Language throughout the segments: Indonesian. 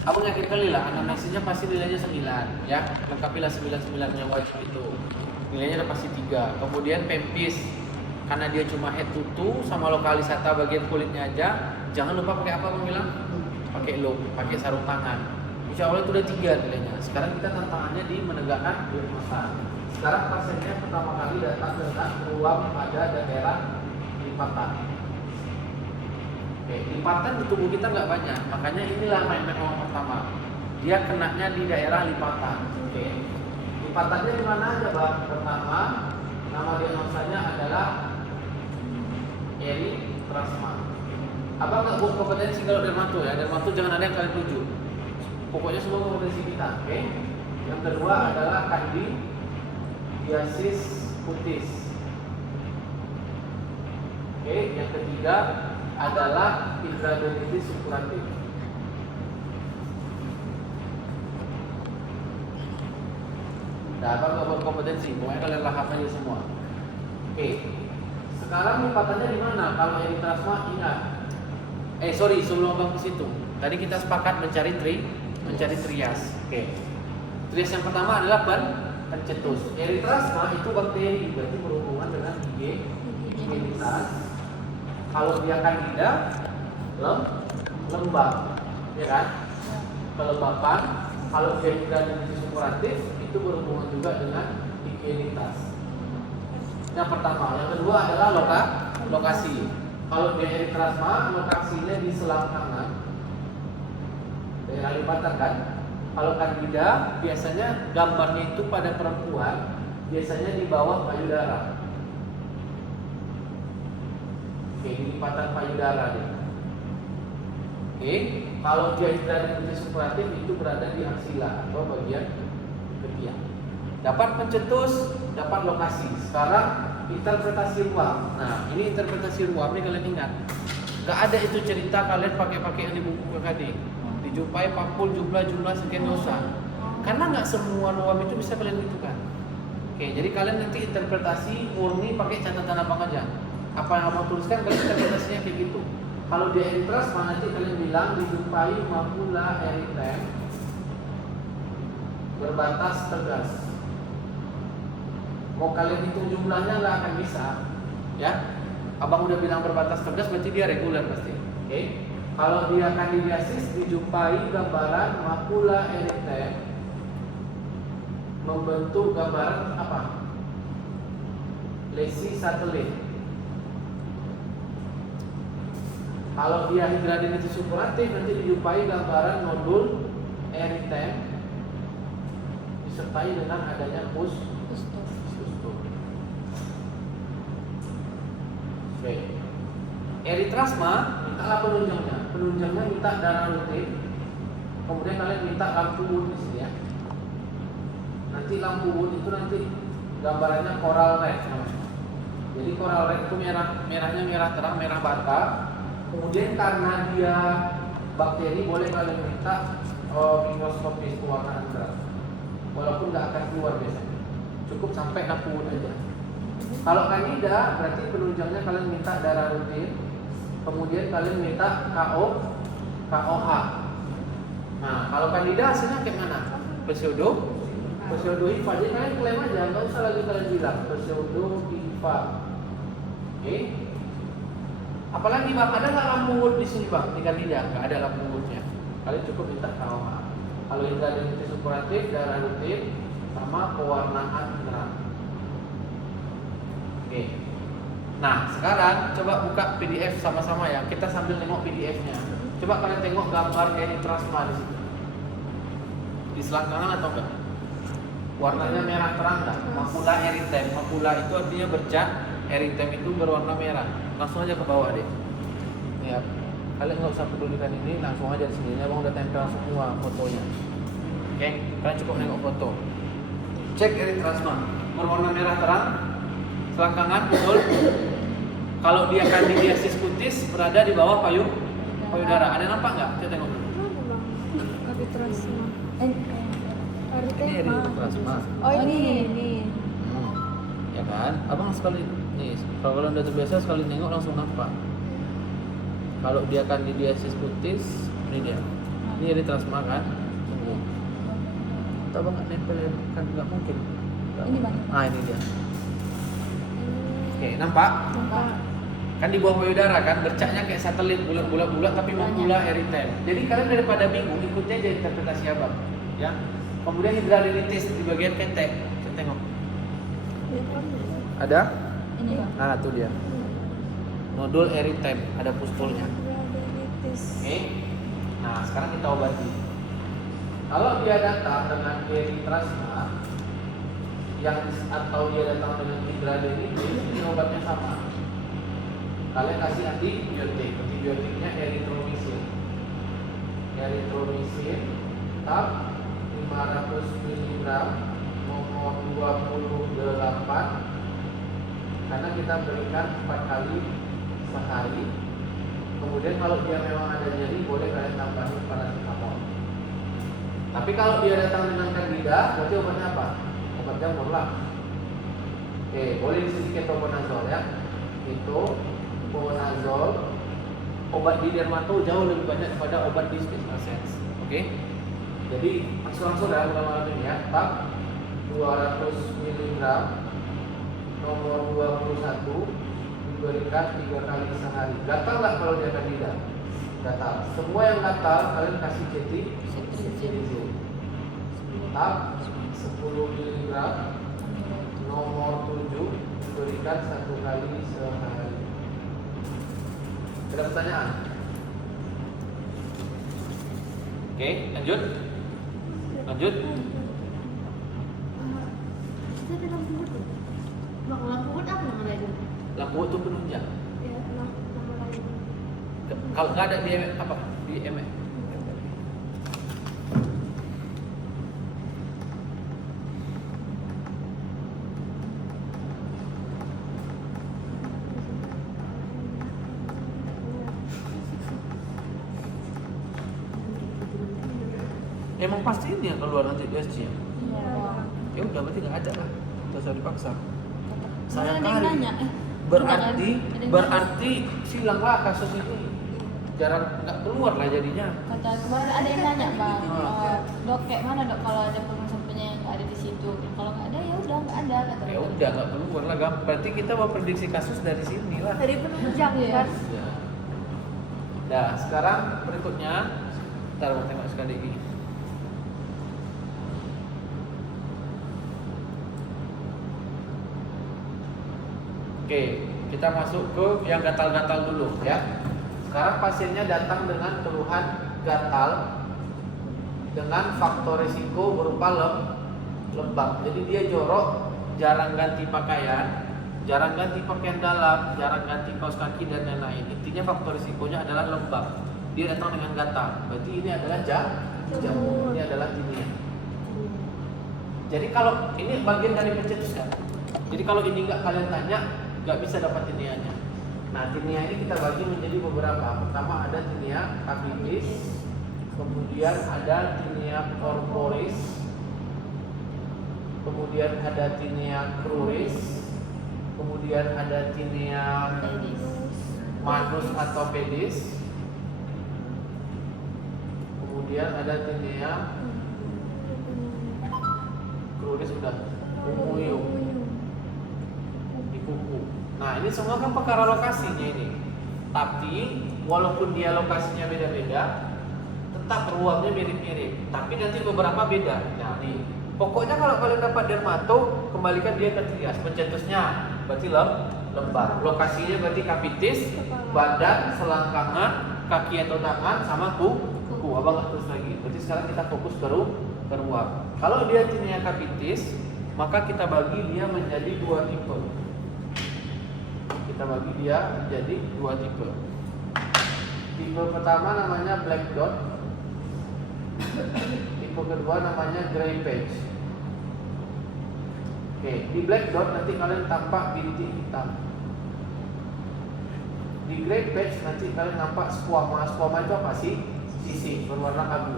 Abang yakin kali lah anamnesisnya pasti nilainya 9 ya. Lengkapilah 9-9-nya wajib itu. Nilainya udah pasti 3. Kemudian pempis karena dia cuma head to toe sama lokalisata bagian kulitnya aja. Jangan lupa pakai apa Bang bilang? Pakai loop, pakai sarung tangan. Insya Allah itu udah 3 nilainya. Sekarang kita tantangannya di menegakkan diagnosa. Sekarang pasiennya pertama kali datang dengan ruam pada daerah lipatan. Oke, lipatan di tubuh kita nggak banyak, makanya inilah main-main orang pertama. Dia kenanya di daerah lipatan. Oke, lipatannya di mana aja, Bang? Pertama, nama diagnosanya adalah erythrasma. Abang nggak buat kompetensi kalau dermato ya, dermato jangan ada yang kalian tuju. Pokoknya semua kompetensi kita. Oke. Yang kedua adalah candidiasis cutis. Oke, yang ketiga adalah hidradenitis suppuratif. Nah, abang nggak buat kompetensi, pokoknya kalian lahap aja semua. Oke, sekarang lipatannya di mana? Kalau erythrasma ingat. Sebelum abang ke situ, tadi kita sepakat mencari trias. Oke, trias yang pertama adalah pencetus. Erythrasma itu bakteri, berarti berhubungan dengan higienitas. Kalau dia kandida, lembab, ya kan? Kelembapan. Kalau dia hidradenitis suppuratif, itu berhubungan juga dengan higienitas. Yang pertama, yang kedua adalah lokasi. Kalau dia erythrasma, lokasinya di selangkangan, daerah lipatan kan? Kalau kandida, biasanya gambarnya itu pada perempuan, biasanya di bawah payudara. Oke, di lipatan payudara deh. Oke, kalau dia hidradenitis suppuratif itu berada di aksila atau bagian ketiak. Dapat pencetus, dapat lokasi. Sekarang interpretasi ruam. Nah, ini interpretasi ruam nih kalian ingat. Gak ada itu cerita kalian pakai yang di buku KKD. Dijumpai pakul jumlah sekian dosa. Karena nggak semua ruam itu bisa kalian tentukan. Oke, jadi kalian nanti interpretasi murni pakai catatan abang aja. Apa yang abang tuliskan kalian interpretasinya kayak gitu. Kalau di erythrasma nanti kalian bilang dijumpai makula erytem berbatas tegas. Mau kalian hitung jumlahnya nggak akan bisa, ya. Abang udah bilang berbatas tegas berarti dia reguler pasti. Oke. Kalau dia candidiasis dijumpai gambaran makula erytem membentuk gambaran apa? Lesi satelit. Kalau dia hidradenitis suppuratif nanti dijumpai gambaran nodul erytem disertai dengan adanya pustus. Oke. Erythrasma mintalah penunjangnya. Penunjangnya minta darah rutin. Kemudian kalian minta lampu wood di sini ya. Nanti lampu wood itu nanti gambarannya coral red namanya. Jadi coral red itu merahnya merah terang, merah bata. Kemudian karena dia bakteri boleh kalian minta mikroskopis pewarnaan berat. Walaupun nggak akan keluar biasanya. Cukup sampai lampu wood aja. Kalau candida berarti penunjangnya kalian minta darah rutin. Kemudian kalian minta KOH. Nah, kalau candida hasilnya kayak mana? Pseudohifa. Jadi kalian klaim aja, nggak usah lagi kalian bilang pseudohifa. Oke. Apalagi bang, ada nggak lampu wood di sini bang? Di candida nggak ada lampu woodnya. Kalian cukup minta KOH. Kalau hidradenitis suppuratif darah rutin sama pewarnaan terang. Oke. Nah, sekarang coba buka PDF sama-sama ya. Kita sambil nengok PDF-nya. Coba kalian tengok gambar erythrasma di situ. Di selangkangan atau enggak? Warnanya merah terang enggak? Makula erytem. Makula itu artinya bercak, erytem itu berwarna merah. Langsung aja ke bawah deh. Ya. Kalian nggak usah pedulikan ini, langsung aja di sini. Abang udah tempel semua fotonya. Oke, kalian cukup nengok foto. Cek erythrasma. Berwarna merah terang. Selangkangan betul. Kalau dia candidiasis cutis berada di bawah payudara. Ada nampak nggak? Kita tengok. Erythrasma. Ini erythrasma. Oh ini. Ya kan? Abang sekali nih, kalau kalian udah terbiasa sekali nengok langsung nampak. Kalau dia candidiasis cutis, ini dia. Ini eritrasma kan? Tunggu. Tahu nggak nempel kan nggak mungkin. Ini Bang. Ah ini dia. Oke, nampak? Nampak. Kan di bawah payudara kan bercaknya kayak satelit bulat-bulat tapi membulat eritem. Jadi kalian daripada bingung ikuti aja interpretasi abang, ya. Kemudian hidradenitis di bagian ketek. Kita tengok. Ada? Ini Bang. Nah, itu dia. Nodul eritem, ada pustulnya. Oke. Nah, sekarang kita obati. Kalau dia datang dengan eritrasma yang atau dia datang dengan hidradenitis, ini obatnya sama. Kalian kasih antibiotik, antibiotiknya eritromisin. Eritromisin tab 500 mg nomor 28, karena kita berikan 4 kali sehari. Kemudian kalau dia memang ada nyeri, boleh kalian tambahin paracetamol. Tapi kalau dia datang dengan candida, berarti obatnya apa? Obat jamur lah. Oke, boleh disini ketoconazole ya. Itu Ketoconazole, obat di dermato jauh lebih banyak daripada obat di special sense. Oke. Jadi langsung dalam malam ini ya. Tab 200 mg nomor 21 diberikan 3 kali sehari. Gatal nggak kalau dia candida? Gatal. Semua yang gatal kalian kasih cetirizine. Tab 10 mg nomor 7 diberikan 1 kali sehari. Ada pertanyaan? Oke, lanjut. Lanjut. Kita ada lampu putih. Bang, lampu putih apa nama lain? Lampu itu penunjang. Ya, nama lain. Kalau nggak ada di apa? Di ME. Emang pasti ini yang keluar nanti USG ya? Iya, Bang. Ya udah berarti nggak ada lah. Nggak usah dipaksa. Sayang Sayang kali. nanya, Berarti silanglah kasus itu jarang nggak keluar lah jadinya. Kata kemarin ada yang nanya Bang, Ah. dok kayak mana dok kalau ada pemesan yang nggak ada di situ? Kalau nggak ada ya udah nggak ada kata. Ya udah nggak keluar lah. Berarti kita mau prediksi kasus dari sini lah. Dari penunjang Ya. kan? Nah, sekarang berikutnya kita mau tengok sekali lagi. Oke, kita masuk ke yang gatal-gatal dulu ya. Sekarang pasiennya datang dengan keluhan gatal dengan faktor risiko berupa lembab. Jadi dia jorok, jarang ganti pakaian, jarang ganti pakaian dalam, jarang ganti kaos kaki dan lain-lain. Intinya faktor risikonya adalah lembab. Dia datang dengan gatal. Berarti ini adalah jamur. Ini adalah tinea. Jadi kalau ini bagian dari pencetusan. Jadi kalau ini nggak kalian tanya, nggak bisa dapat tineanya. Nah, tinea ini kita bagi menjadi beberapa. Pertama ada tinea capitis, kemudian ada tinea corporis, kemudian ada tinea cruris, kemudian ada tinea manus atau pedis, kemudian ada tinea cruris sudah umuyung di kuku. Nah, ini semua kan perkara lokasinya ini. Tapi walaupun dia lokasinya beda-beda, tetap ruangnya mirip-mirip. Tapi nanti beberapa beda. Nah, nih. Pokoknya kalau kalian dapat dermato, kembalikan dia ke trias. Pencetusnya berarti lembar. Lokasinya berarti capitis, badan, selangkangan, kaki atau tangan sama kuku. Abang nggak terus lagi. Berarti sekarang kita fokus ke ruang. Kalau dia tinea capitis, maka kita bagi dia menjadi 2 tipe. Kita bagi dia menjadi 2 tipe. Tipe pertama namanya black dot. Tipe kedua namanya gray patch. Oke, di black dot nanti kalian tampak bintik hitam. Di gray patch nanti kalian nampak squama. Squama itu apa sih? Sisik berwarna abu.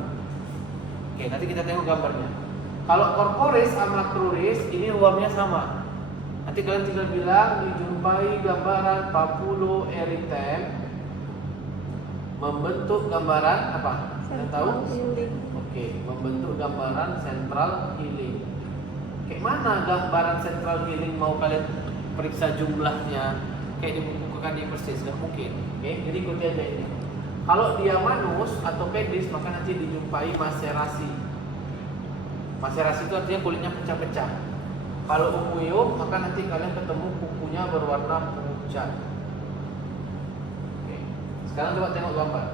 Oke, nanti kita tengok gambarnya. Kalau corporis sama cruris ini ruangnya sama. Nanti kalian tinggal bilang dijumpai gambaran papulo eritem membentuk gambaran apa? Yang tahu? Healing. Oke, membentuk gambaran central healing. Kayak mana gambaran central healing mau kalian periksa jumlahnya? Kayak dibukukan di persis, nggak mungkin. Oke, jadi ikuti aja ini. Kalau dia manus atau pedis, maka nanti dijumpai maserasi. Maserasi itu artinya kulitnya pecah-pecah. Kalau unguium, maka nanti kalian ketemu kukunya berwarna pucat. Oke, sekarang coba tengok gambar.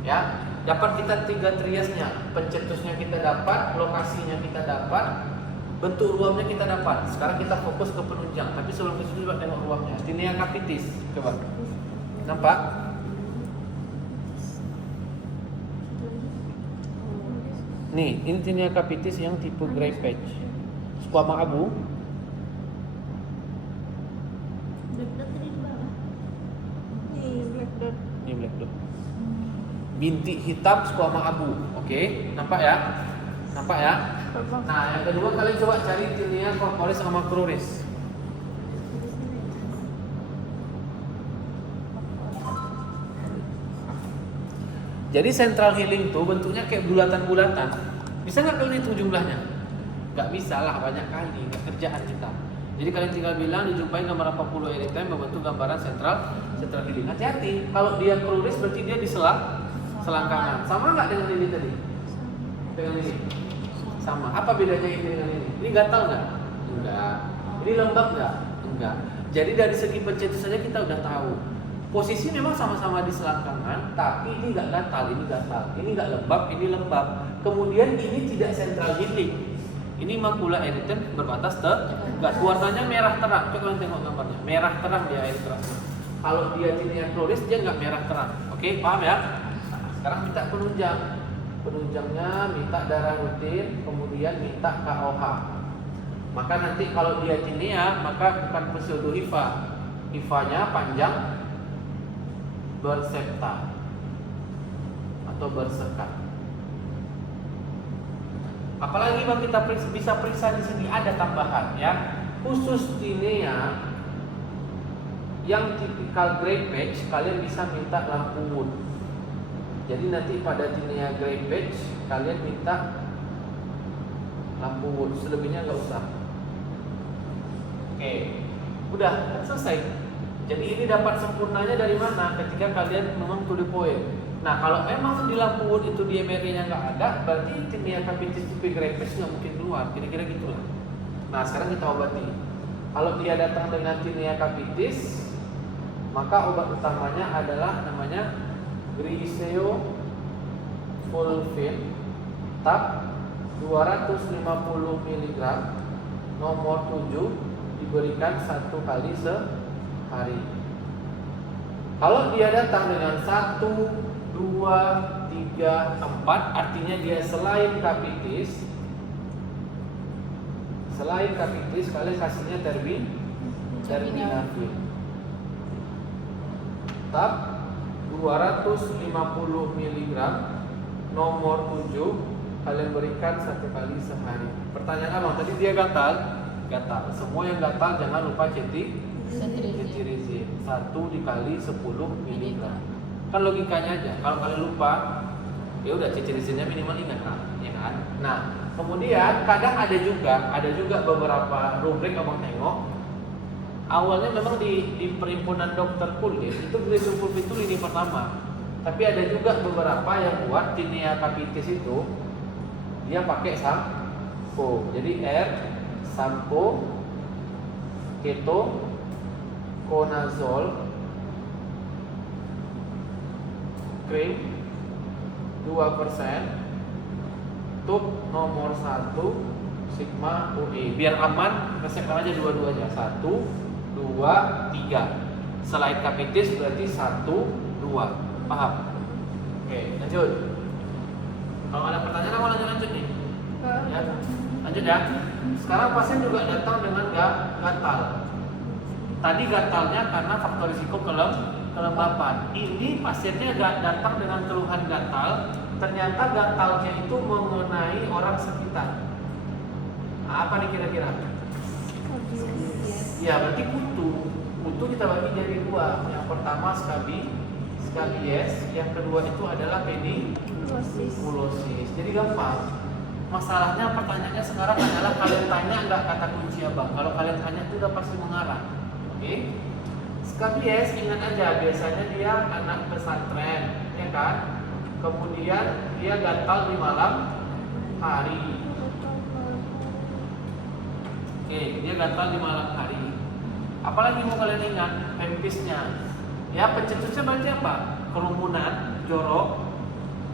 Ya, dapat kita 3 triasnya, pencetusnya kita dapat, lokasinya kita dapat, bentuk ruamnya kita dapat. Sekarang kita fokus ke penunjang, tapi sebelum ke situ coba tengok ruamnya. Tinea capitis, coba. Nampak? Nih, ini tinea capitis yang tipe gray patch. Squama abu. Black dot tadi di bawah. Ini black dot. Ini black dot. Bintik hitam squama abu. Oke, nampak ya? Nampak ya? Nah, yang kedua kalian coba cari tinea corporis sama cruris. Jadi central healing tuh bentuknya kayak bulatan-bulatan. Bisa nggak kalian hitung jumlahnya? Nggak bisa lah, banyak kali, nggak kerjaan kita. Jadi kalian tinggal bilang dijumpai nomor 40 erythema membentuk gambaran central healing. Hati-hati, kalau dia cruris berarti dia di selang kanan. Sama nggak dengan ini tadi? Dengan ini? Sama. Apa bedanya ini dengan ini? Ini gatal nggak? Enggak. Ini lembab nggak? Enggak. Jadi dari segi pencetus saja kita udah tahu. Posisi memang sama-sama di selang kanan, tapi ini nggak gatal, ini gatal. Ini nggak lembab, ini lembab. Kemudian ini tidak central healing. Ini makula erythema berbatas tegas. Warnanya merah terang. Coba kalian tengok gambarnya. Merah terang dia erythema. Kalau dia tinea cruris dia nggak merah terang. Oke, paham ya? Nah, sekarang minta penunjang. Penunjangnya minta darah rutin, kemudian minta KOH. Maka nanti kalau dia tinea, maka bukan pseudohifa. Hifanya panjang bersepta atau bersekat. Apalagi bang kita bisa periksa di sini ada tambahan ya. Khusus tinea yang tipikal gray patch kalian bisa minta lampu wood. Jadi nanti pada tinea gray patch kalian minta lampu wood, selebihnya nggak usah. Oke, udah kan selesai. Jadi ini dapat sempurnanya dari mana? Ketika kalian memang to the point. Nah kalau memang di lampu wood itu DMRI-nya nggak ada, berarti tinea capitis tipe gray patch nggak mungkin keluar. Kira-kira gitulah. Nah sekarang kita obati. Kalau dia datang dengan tinea capitis, maka obat utamanya adalah namanya Griseo Fulvin tab 250 mg nomor 7 diberikan 1 kali sehari. Kalau dia datang dengan 1, 2, 3, 4, artinya dia selain capitis kalian kasihnya terbinafil tab 250 mg nomor 7 kalian berikan 1 kali sehari. Pertanyaan abang, tadi dia gatal. Semua yang gatal jangan lupa cetirizin 1 dikali 10 mg. Kan logikanya aja. Kalau kalian lupa, ya udah cetirizinnya minimal ingat kan, ya kan? Nah, kemudian kadang ada juga beberapa rubrik abang tengok. Awalnya memang di perhimpunan dokter kulit itu glycopulp itu lini pertama. Tapi ada juga beberapa yang buat tinea capitis itu dia pakai sampo. Jadi sampo, keto, conazole, krim 2%, tub nomor 1, sigma UE. Biar aman, resepkan aja dua-duanya. 1, 2, 3. Selain capitis berarti 1, 2. Paham? Oke, lanjut. Kalau ada pertanyaan mau lanjut nih. Ya, lanjut ya. Sekarang pasien juga datang dengan gatal. Tadi gatalnya karena faktor risiko kelembapan. Ini pasiennya datang dengan keluhan gatal. Ternyata gatalnya itu mengenai orang sekitar. Nah, apa nih kira-kira? Ya berarti kutu kita bagi jadi 2. Yang pertama skabies, yang kedua itu adalah pedikulosis. Jadi gampang. Masalahnya pertanyaannya sekarang adalah kalian tanya nggak kata kunci abang. Kalau kalian tanya itu udah pasti mengarah. Oke? Skabies ingat aja biasanya dia anak pesantren, ya kan? Kemudian dia gatal di malam hari. Oke, dia gatal di malam hari. Apalagi mau kalian ingat pempisnya. Ya, pencetusnya berarti apa? Kerumunan, jorok.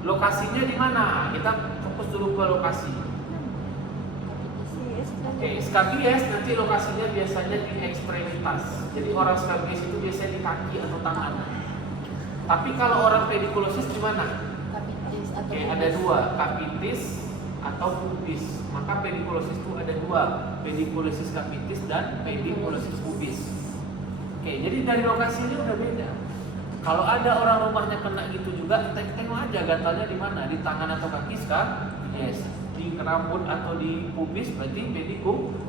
Lokasinya di mana? Kita fokus dulu ke lokasi. Oke, skabies nanti lokasinya biasanya di ekstremitas. Jadi orang skabies itu biasanya di kaki atau tangan. Tapi kalau orang pedikulosis di mana? Kapitis atau Oke, ada dua, kapitis atau pubis. Maka pedikulosis itu ada dua, pedikulosis kapitis dan pedikulosis pubis. Oke, jadi dari lokasi ini udah beda. Kalau ada orang rumahnya kena gitu juga, kita tengok aja gatalnya di mana, di tangan atau kaki yes. Di rambut atau di pubis berarti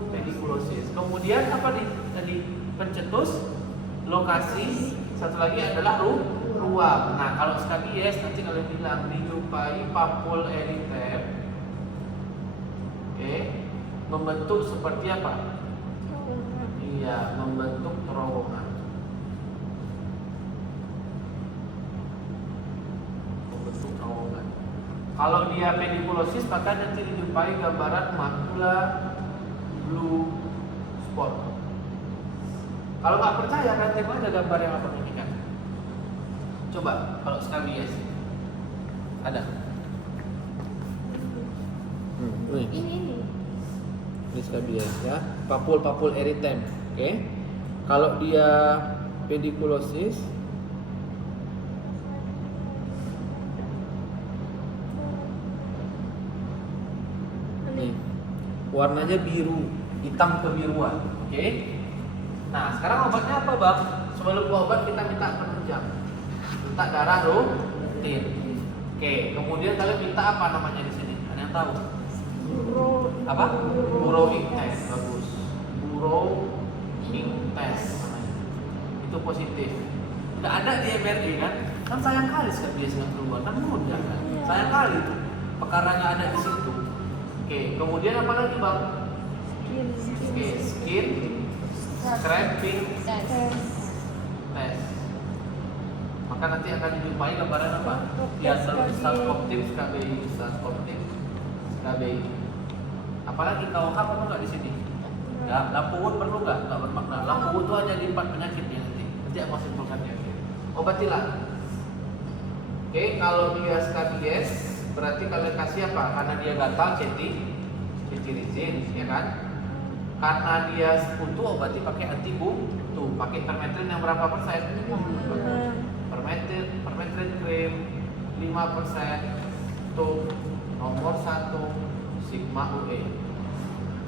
pedikulosis. Kemudian apa tadi pencetus, lokasi, satu lagi adalah ruam. Nah, kalau skabies nanti kalian bilang dijumpai papul eritem. Oke, membentuk seperti apa? Iya, membentuk terowongan. Membentuk terowongan. Kalau dia pedikulosis maka nanti dijumpai gambaran makula blue spot. Kalau nggak percaya kan tengok aja gambar yang apa ini kan. Coba kalau skabies ada. Ini. Ini skabies ya, papul eritem. Oke. Kalau dia pedikulosis nih, warnanya biru, hitam kebiruan. Oke. Nah, sekarang obatnya apa, Bang? Sebelum obat kita minta penunjang. Minta darah rutin. Oke, kemudian kalian minta apa namanya di sini? Ada yang tahu? Apa? Burrowing test. Bagus. Burrowing test namanya. Itu positif. Nggak ada di MRI kan? Kan sayang kali skabies nggak keluar. Kan mudah kan? Sayang kali itu. Perkaranya ada di situ. Oke, kemudian apa lagi, Bang? Oke, skin scraping test. Maka nanti akan dijumpai gambaran apa? Ya, sarkoptik, SKBI. Apalagi KUH perlu nggak di sini? Ya, lampu wood perlu nggak? Nggak bermakna. Lampu wood itu hanya di 4 penyakitnya nanti. Nanti aku simpulkannya. Obatilah. Oke, kalau dia skabies berarti kalian kasih apa? Karena dia gatal cetirizin, ya kan? Karena dia sekutu obati pakai tuh pakai permetrin yang berapa persen? Permetrin krim 5%. Tuh nomor 1 sigma UE.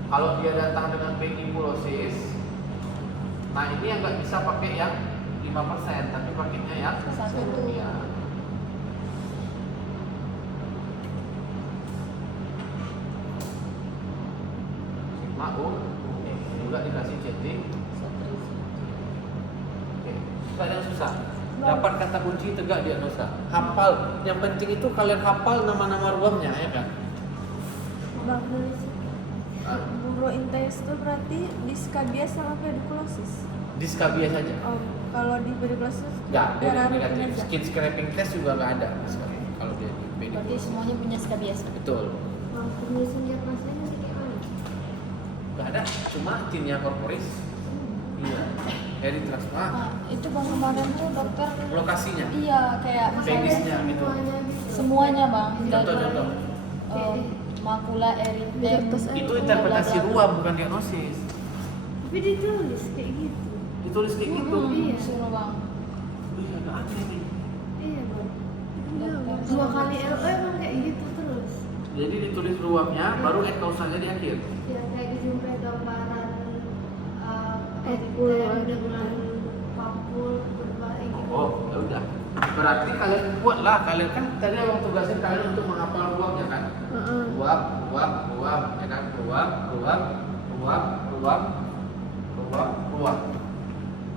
Kalau dia datang dengan pedikulosis, nah ini yang nggak bisa pakai yang 5%, tapi pakainya yang 1. Ya. Sigma UE juga dikasih cetik. Oke, nggak ada yang susah. Dapat kata kunci tegak diagnosa. Hafal. Yang penting itu kalian hafal nama-nama ruamnya, ya kan? Bang nulis burrowing test itu berarti di skabies sama pedikulosis. Di skabies saja. Oh, kalau di pedikulosis Nggak, darah rutin negatif. aja. Skin scraping test juga nggak ada kalau dia di berarti pedikulosis. semuanya punya skabies. Betul. Penulisan diagnosanya kayak mana? Nggak ada. Cuma tinea corporis. Iya. Eritrasma. Nah, itu bang kemarin tuh dokter Lokasinya. iya kayak Pedisnya gitu. semuanya bang Contoh-contoh. makula eritem Itu interpretasi ruam bukan diagnosis. Tapi ditulis kayak gitu. Ditulis kayak gitu. Iya. suruh bang Iya, nggak ada ini. Iya bang. Dokter. 2 kali LO emang kayak gitu terus. Jadi ditulis ruamnya, baru kausalnya di akhir. Ya kayak dijumpai gambaran eritem dengan papul berbaik gitu. Oh, ya udah. Berarti kalian buatlah, kalian kan tadi yang tugasin kalian untuk menghafal ruamnya kan? Ruam, ya kan? Ruam.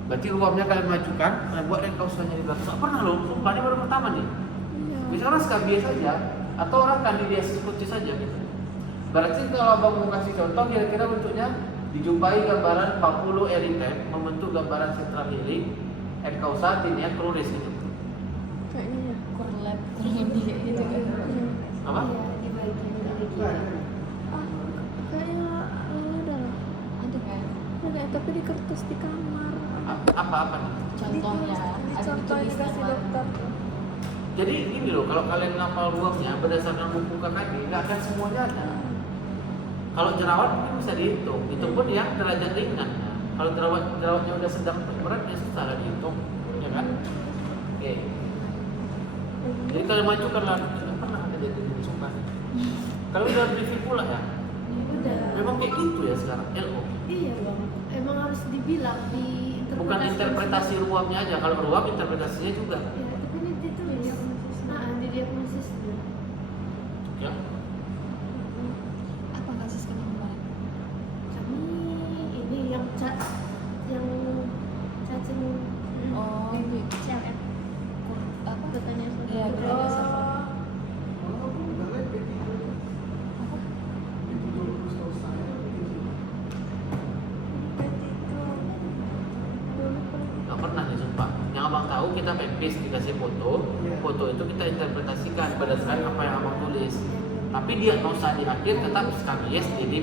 Berarti ruamnya kalian majukan, kalian buat enkausanya di belakang. Nggak pernah loh, sumpah ini baru pertama nih. Iya. Bisa orang skabia saja, atau orang kandidiasis kutis saja gitu. Berarti kalau abang mau kasih contoh, kira-kira bentuknya dijumpai gambaran 40 eritep membentuk gambaran central healing, enkausa, tinea, cruris gitu. Kayaknya ya. Kurlap kurang lebih kayak gitu kan. Iya. Apa? Iya, di bagian dari kiri. Ah, kayaknya ada lah. Ada kan? Ada, tapi di kertas di kamar. Apa nih? Contohnya Di ada contoh yang ditulis dikasih nama. dokter tuh. Jadi gini loh, kalau kalian ngapal ruamnya berdasarkan buku KKD, nggak akan semuanya ada. Kalau jerawat mungkin bisa dihitung, itu pun yang derajat ringan. Kalau jerawatnya udah sedang berat, ya susah lah dihitung, ya kan? Oke. Jadi kalian majukan lah, nggak pernah ada jadi sumpah. Kalau udah briefing pula ya, Udah. memang kayak gitu ya sekarang. LO. Iya bang. Emang harus dibilang di Bukan interpretasi ruamnya aja, kalau ruam interpretasinya juga. Ya, tapi ini ditulis. Nah, di diagnosisnya. Ya. Apa kasus kemarin? Kami ini yang yang cacing. Oh, ini CLM. Apa? Katanya Iya, oh. katanya Nggak pernah nih sumpah. Yang abang tahu kita pepis dikasih foto, foto itu kita interpretasikan berdasarkan apa yang abang tulis. Tapi diagnosa di akhir tetap skabies, jadi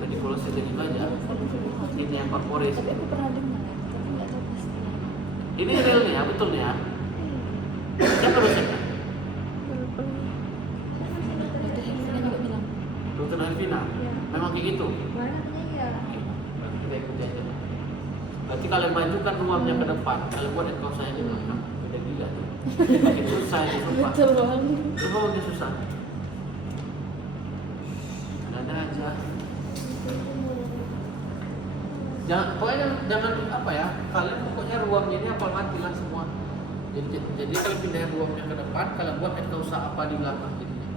pediculosis itu aja. Ini yang corporis. Tapi aku pernah dengar, tapi nggak tahu pasti. Ini real nih ya, betul nih ya. Siapa dosennya? Dokter Helvina juga bilang. Dokter Elvina. Iya. Memang kayak gitu. Barangnya ya. Berarti kita ikuti aja. Berarti kalian majukan ruamnya ke depan, kalian buat enkausanya di belakang. Udah gila tuh. Makin susah ini sumpah. Betul banget. Coba makin susah. Ada aja. Pokoknya jangan apa ya, kalian pokoknya ruamnya ini hafal mati lah semua. Jadi kalau pindahin ruamnya ke depan, kalian buat enggak apa di belakang jadinya.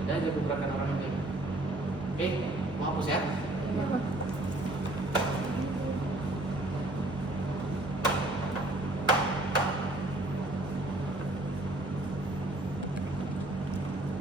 Ada aja gebrakan orang ini. Oke, mau hapus ya? Iya.